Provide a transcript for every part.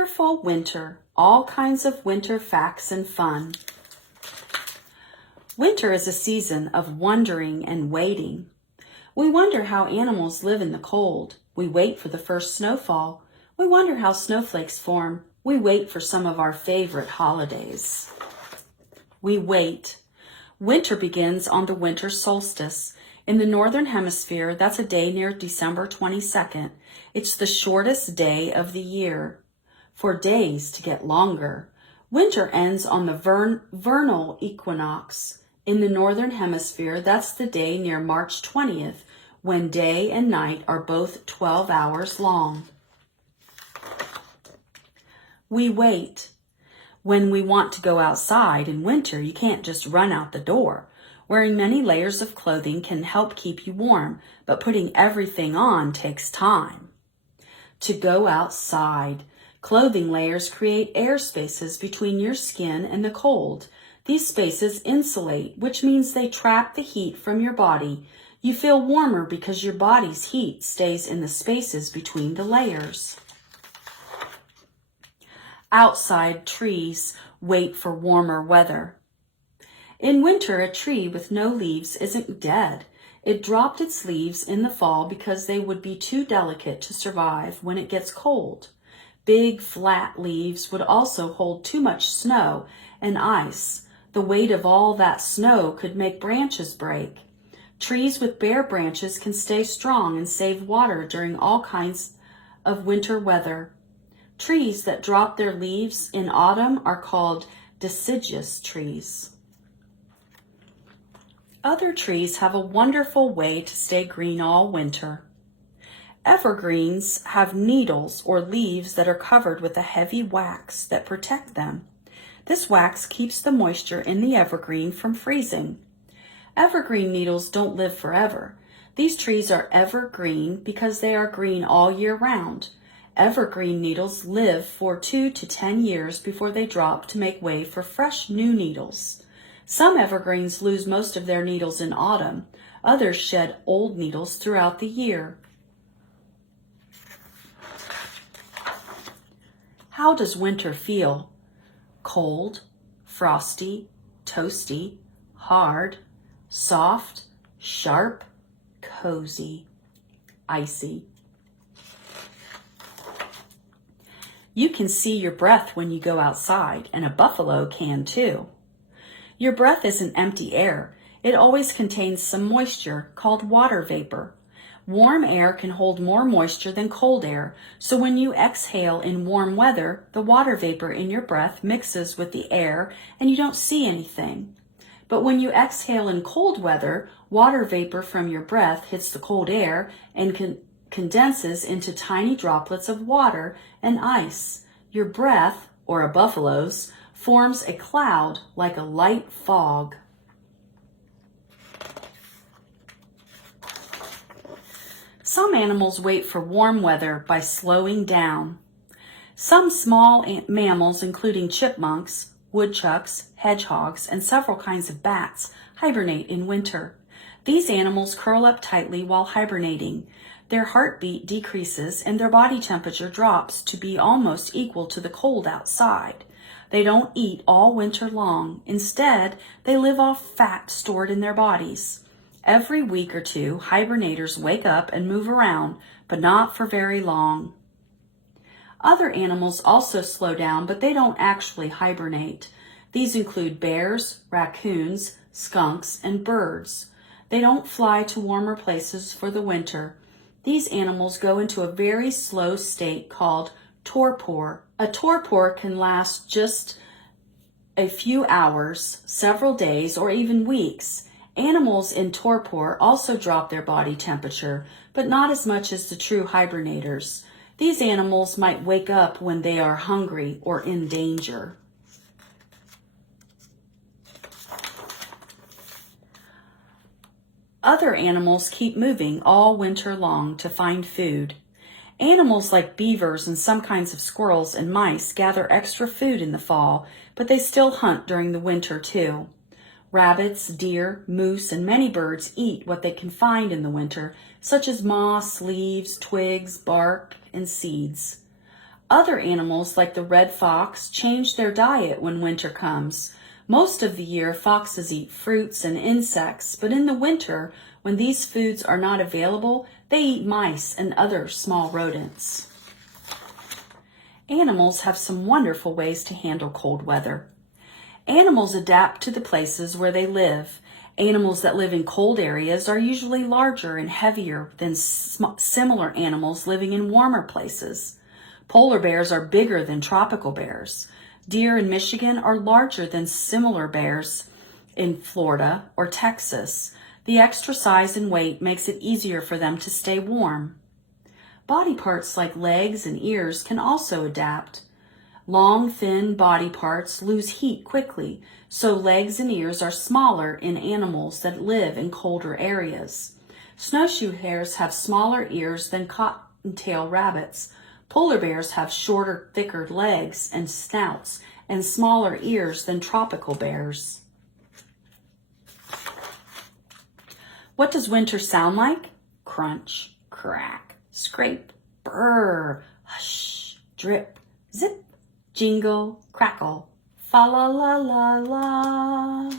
wonderful winter, all kinds of winter facts and fun. Winter is a season of wondering and waiting. We wonder how animals live in the cold. We wait for the first snowfall. We wonder how snowflakes form. We wait for some of our favorite holidays. We wait. Winter begins on the winter solstice. In the northern hemisphere, that's a day near December 22nd. It's the shortest day of the year. For days to get longer. Winter ends on the vernal equinox. In the northern hemisphere, that's the day near March 20th, when day and night are both 12 hours long. We wait. When we want to go outside in winter, you can't just run out the door. Wearing many layers of clothing can help keep you warm, but putting everything on takes time. To go outside, clothing layers create air spaces between your skin and the cold. These spaces insulate, which means they trap the heat from your body. You feel warmer because your body's heat stays in the spaces between the layers. Outside, trees wait for warmer weather. In winter, a tree with no leaves isn't dead. It dropped its leaves in the fall because they would be too delicate to survive when it gets cold. Big, flat leaves would also hold too much snow and ice. The weight of all that snow could make branches break. Trees with bare branches can stay strong and save water during all kinds of winter weather. Trees that drop their leaves in autumn are called deciduous trees. Other trees have a wonderful way to stay green all winter. Evergreens have needles or leaves that are covered with a heavy wax that protect them. This wax keeps the moisture in the evergreen from freezing. Evergreen needles don't live forever. These trees are evergreen because they are green all year round. Evergreen needles live for 2 to 10 years before they drop to make way for fresh new needles. Some evergreens lose most of their needles in autumn. Others shed old needles throughout the year. How does winter feel? Cold, frosty, toasty, hard, soft, sharp, cozy, icy. You can see your breath when you go outside, and a buffalo can too. Your breath isn't empty air. It always contains some moisture called water vapor. Warm air can hold more moisture than cold air, so when you exhale in warm weather, the water vapor in your breath mixes with the air and you don't see anything. But when you exhale in cold weather, water vapor from your breath hits the cold air and condenses into tiny droplets of water and ice. Your breath, or a buffalo's, forms a cloud like a light fog. Some animals wait for warm weather by slowing down. Some small mammals, including chipmunks, woodchucks, hedgehogs, and several kinds of bats, hibernate in winter. These animals curl up tightly while hibernating. Their heartbeat decreases and their body temperature drops to be almost equal to the cold outside. They don't eat all winter long. Instead, they live off fat stored in their bodies. Every week or two, hibernators wake up and move around, but not for very long. Other animals also slow down, but they don't actually hibernate. These include bears, raccoons, skunks, and birds. They don't fly to warmer places for the winter. These animals go into a very slow state called torpor. A torpor can last just a few hours, several days, or even weeks. Animals in torpor also drop their body temperature, but not as much as the true hibernators. These animals might wake up when they are hungry or in danger. Other animals keep moving all winter long to find food. Animals like beavers and some kinds of squirrels and mice gather extra food in the fall, but they still hunt during the winter too. Rabbits, deer, moose, and many birds eat what they can find in the winter, such as moss, leaves, twigs, bark, and seeds. Other animals, like the red fox, change their diet when winter comes. Most of the year, foxes eat fruits and insects, but in the winter, when these foods are not available, they eat mice and other small rodents. Animals have some wonderful ways to handle cold weather. Animals adapt to the places where they live. Animals that live in cold areas are usually larger and heavier than similar animals living in warmer places. Polar bears are bigger than tropical bears. Deer in Michigan are larger than similar bears in Florida or Texas. The extra size and weight makes it easier for them to stay warm. Body parts like legs and ears can also adapt. Long, thin body parts lose heat quickly, so legs and ears are smaller in animals that live in colder areas. Snowshoe hares have smaller ears than cottontail rabbits. Polar bears have shorter, thicker legs and snouts and smaller ears than tropical bears. What does winter sound like? Crunch, crack, scrape, burr, hush, drip, zip, jingle, crackle, fa la la la la.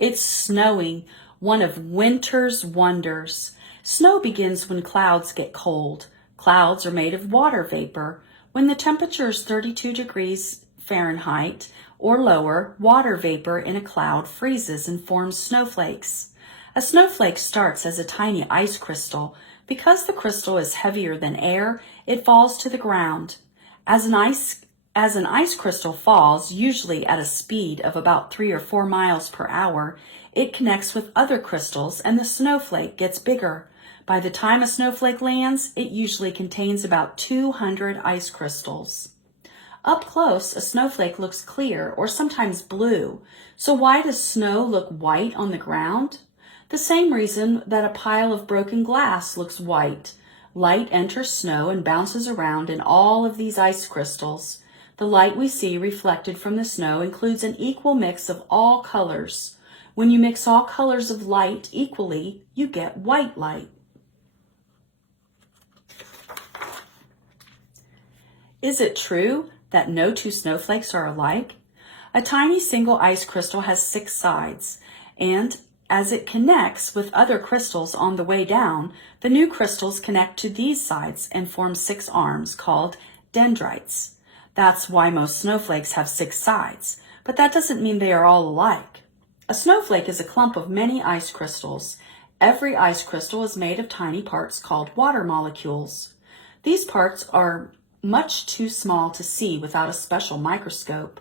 It's snowing, one of winter's wonders. Snow begins when clouds get cold. Clouds are made of water vapor. When the temperature is 32 degrees Fahrenheit or lower, water vapor in a cloud freezes and forms snowflakes. A snowflake starts as a tiny ice crystal. Because the crystal is heavier than air, it falls to the ground. As an ice crystal falls, usually at a speed of about 3 or 4 miles per hour, it connects with other crystals and the snowflake gets bigger. By the time a snowflake lands, it usually contains about 200 ice crystals. Up close, a snowflake looks clear or sometimes blue. So why does snow look white on the ground? The same reason that a pile of broken glass looks white. Light enters snow and bounces around in all of these ice crystals. The light we see reflected from the snow includes an equal mix of all colors. When you mix all colors of light equally, you get white light. Is it true that no two snowflakes are alike? A tiny single ice crystal has 6 sides, and as it connects with other crystals on the way down, the new crystals connect to these sides and form 6 arms called dendrites. That's why most snowflakes have 6 sides, but that doesn't mean they are all alike. A snowflake is a clump of many ice crystals. Every ice crystal is made of tiny parts called water molecules. These parts are much too small to see without a special microscope.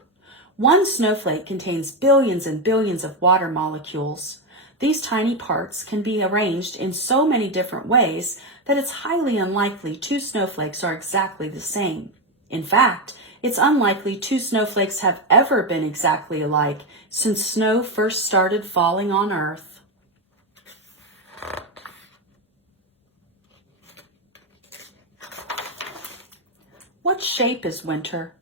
One snowflake contains billions and billions of water molecules. These tiny parts can be arranged in so many different ways that it's highly unlikely 2 snowflakes are exactly the same. In fact, it's unlikely 2 snowflakes have ever been exactly alike since snow first started falling on Earth. What shape is winter?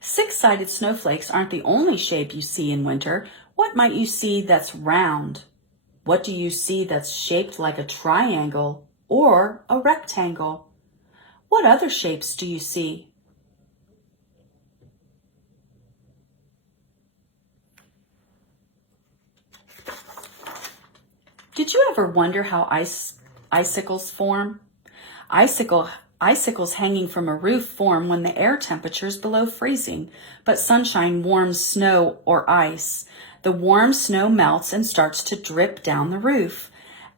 6-sided snowflakes aren't the only shape you see in winter. What might you see that's round? What do you see that's shaped like a triangle or a rectangle? What other shapes do you see? Did you ever wonder how icicles form? Icicles hanging from a roof form when the air temperature is below freezing, but sunshine warms snow or ice. The warm snow melts and starts to drip down the roof.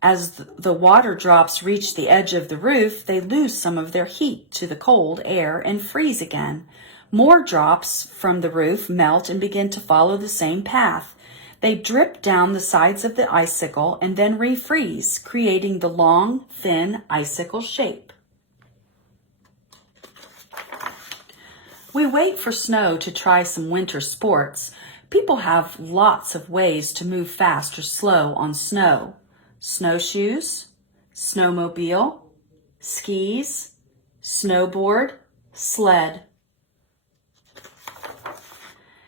As the water drops reach the edge of the roof, they lose some of their heat to the cold air and freeze again. More drops from the roof melt and begin to follow the same path. They drip down the sides of the icicle and then refreeze, creating the long, thin icicle shape. We wait for snow to try some winter sports. People have lots of ways to move fast or slow on snow. Snowshoes, snowmobile, skis, snowboard, sled.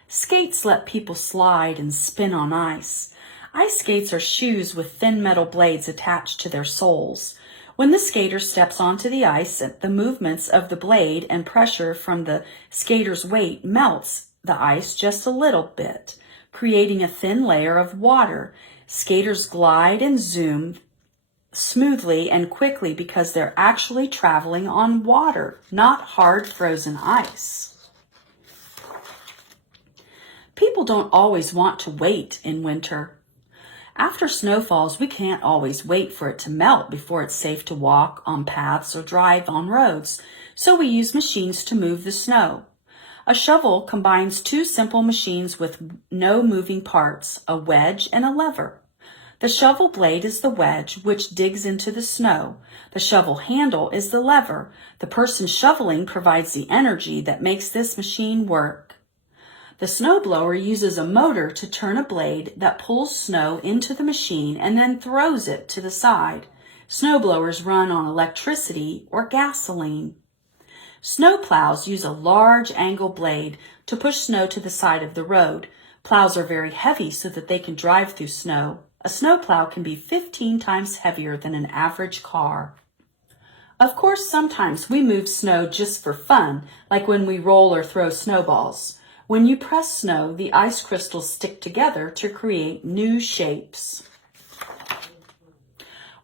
Skates let people slide and spin on ice. Ice skates are shoes with thin metal blades attached to their soles. When the skater steps onto the ice, the movements of the blade and pressure from the skater's weight melts the ice just a little bit, creating a thin layer of water. Skaters glide and zoom smoothly and quickly because they're actually traveling on water, not hard frozen ice. People don't always want to wait in winter. After snow falls, we can't always wait for it to melt before it's safe to walk on paths or drive on roads, so we use machines to move the snow. A shovel combines two simple machines with no moving parts, a wedge and a lever. The shovel blade is the wedge, which digs into the snow. The shovel handle is the lever. The person shoveling provides the energy that makes this machine work. The snowblower uses a motor to turn a blade that pulls snow into the machine and then throws it to the side. Snowblowers run on electricity or gasoline. Snow plows use a large angle blade to push snow to the side of the road. Plows are very heavy so that they can drive through snow. A snowplow can be 15 times heavier than an average car. Of course, sometimes we move snow just for fun, like when we roll or throw snowballs. When you press snow, the ice crystals stick together to create new shapes.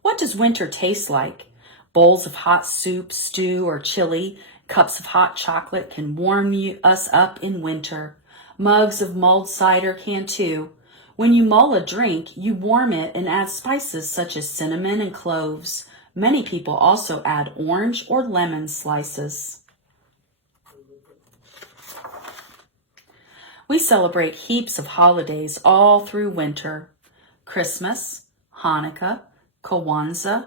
What does winter taste like? Bowls of hot soup, stew, or chili, cups of hot chocolate can warm us up in winter. Mugs of mulled cider can too. When you mull a drink, you warm it and add spices such as cinnamon and cloves. Many people also add orange or lemon slices. We celebrate heaps of holidays all through winter. Christmas, Hanukkah, Kwanzaa,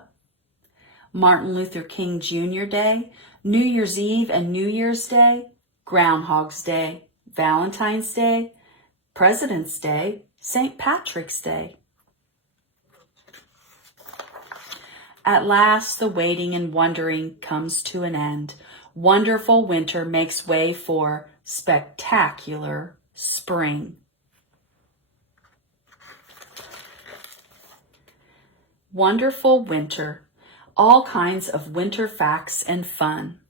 Martin Luther King Jr. Day, New Year's Eve and New Year's Day, Groundhog's Day, Valentine's Day, President's Day, St. Patrick's Day. At last, the waiting and wondering comes to an end. Wonderful winter makes way for spectacular spring. Wonderful winter. All kinds of winter facts and fun.